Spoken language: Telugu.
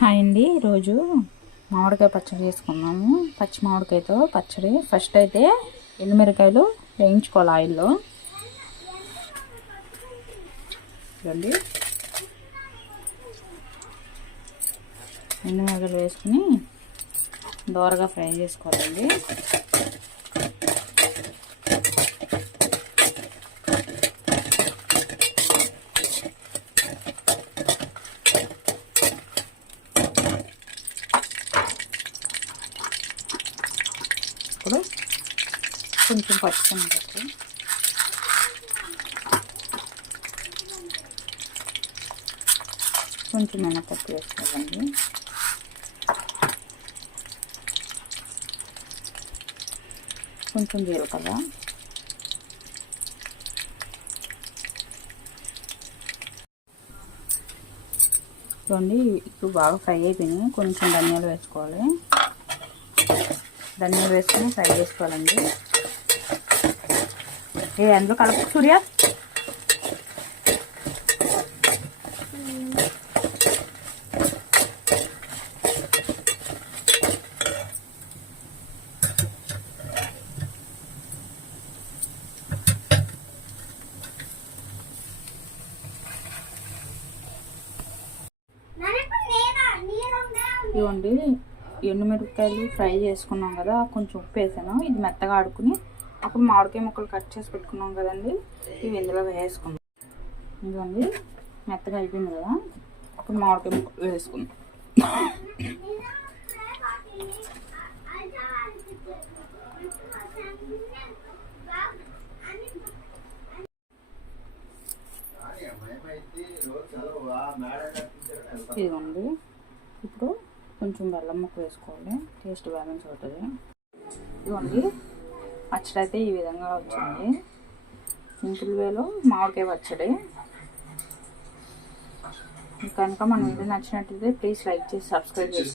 హాయ్ అండి. ఈరోజు మామిడికాయ పచ్చడి చేసుకున్నాము. పచ్చి మామిడికాయతో పచ్చడి. ఫస్ట్ అయితే ఎండుమిరకాయలు వేయించుకోవాలి ఆయిల్లో. చూడండి ఎండుమిరకాయలు వేసుకుని దోరగా ఫ్రై చేసుకోవాలండి. ఇప్పుడు కొంచెం పచ్చిమిరపకాయ కొంచెం మినపప్పు వేసుకోవాలండి కొంచెం జీలకర్ర. చూడండి ఇప్పుడు బాగా ఫ్రై అయిపోయినాయి. కొంచెం ధనియాలు వేసుకోవాలి. ధనియాలు వేసుకొని ఫ్రై చేసుకోవాలండి. ఏ అందులో కలుపు సూర్య? ఇవ్వండి. ఎండుమిరపకాయలు ఫ్రై చేసుకున్నాం కదా కొంచెం ఉప్పు వేసాను. ఇది మెత్తగా ఆడుకుని అప్పుడు మామిడికాయ ముక్కలు కట్ చేసి పెట్టుకున్నాం కదండి. ఇవి ఇందులో వేసుకున్నాం ఇదిగోండి మెత్తగా అయిపోయింది కదా. అప్పుడు మామిడికాయ ముక్కలు వేసుకుందాం. ఇదిగోండి ఇప్పుడు కొంచెం బెల్లం ముక్క వేసుకోవాలి. టేస్ట్ బ్యాలెన్స్ అవుతుంది. ఇదిగోండి పచ్చడి అయితే ఈ విధంగా వచ్చింది. సింపుల్ వేలో మామిడికాయ పచ్చడి. కనుక మన వీడియో నచ్చినట్లయితే ప్లీజ్ లైక్ చేసి సబ్స్క్రైబ్ చేసుకోండి.